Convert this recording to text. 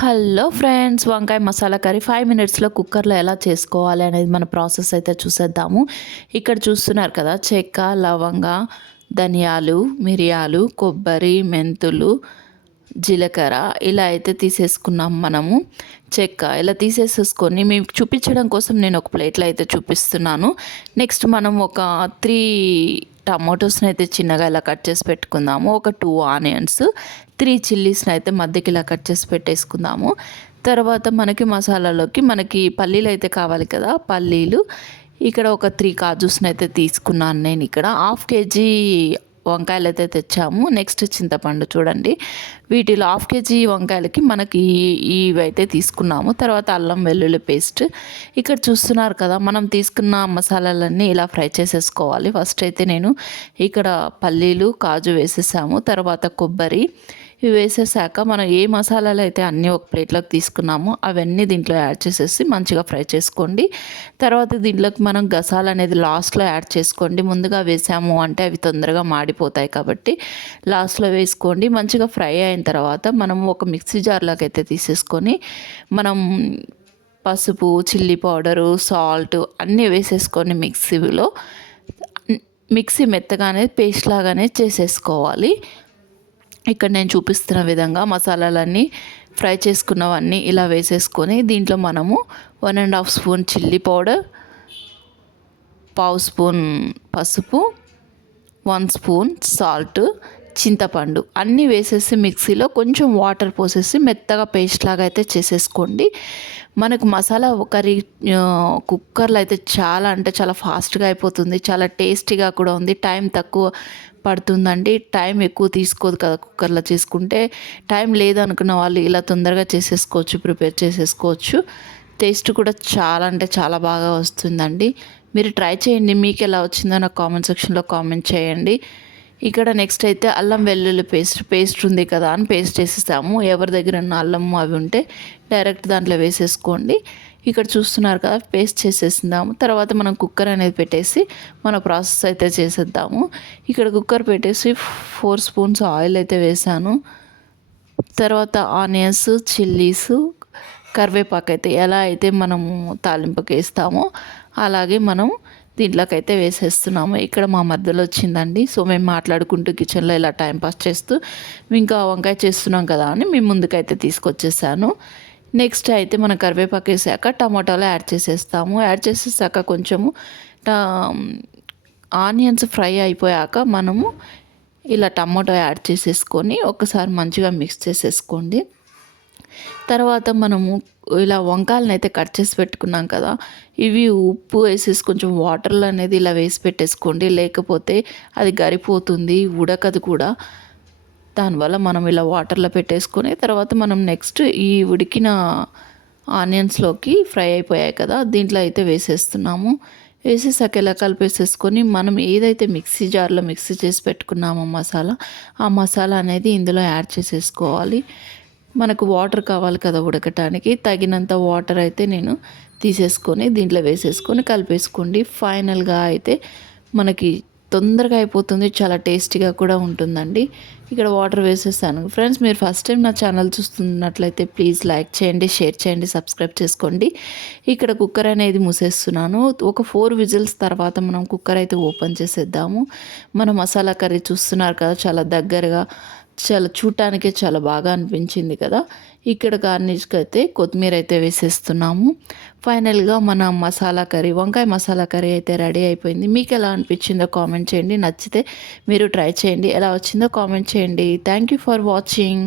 Hello friends వంకాయ masala curry five మినిట్స్లో కుక్కర్లో ఎలా చేసుకోవాలి అనేది మన ప్రాసెస్ అయితే చూసేద్దాము. ఇక్కడ చూస్తున్నారు కదా చెక్క లవంగ ధనియాలు మిరియాలు కొబ్బరి మెంతులు జీలకర్ర ఇలా అయితే తీసేసుకున్నాం మనము. చెక్క ఇలా తీసేసేసుకొని మీకు చూపించడం కోసం నేను ఒక ప్లేట్లో అయితే చూపిస్తున్నాను. నెక్స్ట్ మనం ఒక త్రీ టమాటోస్ని అయితే చిన్నగా ఇలా కట్ చేసి పెట్టుకుందాము. ఒక టూ ఆనియన్స్ త్రీ చిల్లీస్ని అయితే మధ్యకి ఇలా కట్ చేసి పెట్టేసుకుందాము. తర్వాత మనకి మసాలాలోకి మనకి పల్లీలు అయితే కావాలి కదా పల్లీలు. ఇక్కడ ఒక త్రీ కాజూస్ని అయితే తీసుకున్నాను నేను ఇక్కడ. హాఫ్ కేజీ వంకాయలు అయితే తెచ్చాము. నెక్స్ట్ చింతపండు చూడండి. వీటిలో హాఫ్ కేజీ వంకాయలకి మనకి ఇవి అయితే తీసుకున్నాము. తర్వాత అల్లం వెల్లుల్లి పేస్ట్. ఇక్కడ చూస్తున్నారు కదా మనం తీసుకున్న మసాలాలన్నీ ఇలా ఫ్రై చేసేసుకోవాలి. ఫస్ట్ అయితే నేను ఇక్కడ పల్లీలు కాజు వేసేసాము. తర్వాత కొబ్బరి ఇవి వేసేసాక మనం ఏ మసాలాలు అయితే అన్నీ ఒక ప్లేట్లోకి తీసుకున్నామో అవన్నీ దీంట్లో యాడ్ చేసేసి మంచిగా ఫ్రై చేసుకోండి. తర్వాత దీంట్లోకి మనం గసాలు అనేది లాస్ట్లో యాడ్ చేసుకోండి. ముందుగా వేసాము అంటే అవి తొందరగా మాడిపోతాయి కాబట్టి లాస్ట్లో వేసుకోండి. మంచిగా ఫ్రై అయిన తర్వాత మనం ఒక మిక్సీ జార్లోకి అయితే తీసేసుకొని మనం పసుపు చిల్లీ పౌడరు సాల్ట్ అన్నీ వేసేసుకొని మిక్సీలో మిక్సీ మెత్తగానే పేస్ట్ లాగానే చేసేసుకోవాలి. ఇక్కడ నేను చూపిస్తున్న విధంగా మసాలాలన్నీ ఫ్రై చేసుకున్నవన్నీ ఇలా వేసేసుకొని దీంట్లో మనము one and half spoon chilli powder పావు స్పూన్ పసుపు వన్ స్పూన్ సాల్ట్ చింతపండు అన్నీ వేసేసి మిక్సీలో కొంచెం వాటర్ పోసేసి మెత్తగా పేస్ట్ లాగా అయితే చేసేసుకోండి. మనకు మసాలా కర్రీ కుక్కర్లో అయితే చాలా అంటే చాలా ఫాస్ట్గా అయిపోతుంది. చాలా టేస్టీగా కూడా ఉంది. టైం తక్కువ పడుతుందండి. టైం ఎక్కువ తీసుకోదు కదా కుక్కర్లో చేసుకుంటే. టైం లేదనుకున్న వాళ్ళు ఇలా తొందరగా చేసేసుకోవచ్చు ప్రిపేర్ చేసేసుకోవచ్చు. టేస్ట్ కూడా చాలా అంటే చాలా బాగా వస్తుందండి. మీరు ట్రై చేయండి. మీకు ఎలా వచ్చిందో నాకు కామెంట్ సెక్షన్లో కామెంట్ చేయండి. ఇక్కడ నెక్స్ట్ అయితే అల్లం వెల్లుల్లి పేస్ట్ పేస్ట్ ఉంది కదా అని పేస్ట్ వేసేస్తాము ఎవరి దగ్గర ఉన్న అల్లం అవి ఉంటే డైరెక్ట్ దాంట్లో వేసేసుకోండి. ఇక్కడ చూస్తున్నారు కదా పేస్ట్ చేసేసిందాము తర్వాత మనం కుక్కర్ అనేది పెట్టేసి మన ప్రాసెస్ అయితే చేసేద్దాము. ఇక్కడ కుక్కర్ పెట్టేసి ఫోర్ స్పూన్స్ ఆయిల్ అయితే వేసాను. తర్వాత ఆనియన్స్ చిల్లీస్ కరివేపాకు అయితే ఎలా అయితే మనము తాలింపుకి వేస్తామో అలాగే మనం దీంట్లోకైతే వేసేస్తున్నాము. ఇక్కడ మా మధ్యలో వచ్చిందండి. సో మేము మాట్లాడుకుంటూ కిచెన్లో ఇలా టైంపాస్ చేస్తూ ఇంకా వంకాయ చేస్తున్నాం కదా అని మేము ముందుకైతే తీసుకొచ్చేసాను. నెక్స్ట్ అయితే మనం కరివేపాకు వేసాక టమాటాలు యాడ్ చేసేస్తాము. యాడ్ చేసేసాక కొంచెము ఆనియన్స్ ఫ్రై అయిపోయాక మనము ఇలా టమాటో యాడ్ చేసేసుకొని ఒకసారి మంచిగా మిక్స్ చేసేసుకోండి. తర్వాత మనము ఇలా వంకాయలను అయితే కట్ చేసి పెట్టుకున్నాం కదా ఇవి ఉప్పు వేసేసి కొంచెం వాటర్లో అనేది ఇలా వేసి పెట్టేసుకోండి. లేకపోతే అది గరిపోతుంది ఉడకదు కూడా. దానివల్ల మనం ఇలా వాటర్లో పెట్టేసుకొని తర్వాత మనం నెక్స్ట్ ఈ ఉడికిన ఆనియన్స్లోకి ఫ్రై అయిపోయాయి కదా దీంట్లో అయితే వేసేస్తున్నాము. వేసేసాక ఇలా కలిపేసేసుకొని మనం ఏదైతే మిక్సీ జార్లో మిక్సీ చేసి పెట్టుకున్నామో మసాలా ఆ మసాలా అనేది ఇందులో యాడ్ చేసేసుకోవాలి. మనకు వాటర్ కావాలి కదా ఉడకటానికి. తగినంత వాటర్ అయితే నేను తీసేసుకొని దీంట్లో వేసేసుకొని కలిపేసుకోండి. ఫైనల్గా అయితే మనకి తొందరగా అయిపోతుంది. చాలా టేస్టీగా కూడా ఉంటుందండి. ఇక్కడ వాటర్ వేసేస్తాను ఫ్రెండ్స్ మీరు ఫస్ట్ టైం నా ఛానల్ చూస్తున్నట్లయితే ప్లీజ్ లైక్ చేయండి షేర్ చేయండి సబ్స్క్రైబ్ చేసుకోండి. ఇక్కడ కుక్కర్ అనేది మూసేస్తున్నాను. ఒక ఫోర్ విజిల్స్ తర్వాత మనం కుక్కర్ అయితే ఓపెన్ చేసేద్దాము. మన మసాలా కర్రీ చూస్తున్నారు కదా చాలా దగ్గరగా చాలా చూడటానికే చాలా బాగా అనిపించింది కదా. ఇక్కడ గార్నిష్కి అయితే కొత్తిమీర అయితే వేసేస్తున్నాము. ఫైనల్గా మన మసాలా కర్రీ వంకాయ మసాలా కర్రీ అయితే రెడీ అయిపోయింది. మీకు ఎలా అనిపించిందో కామెంట్ చేయండి. నచ్చితే మీరు ట్రై చేయండి. ఎలా వచ్చిందో కామెంట్ చేయండి. Thank you for watching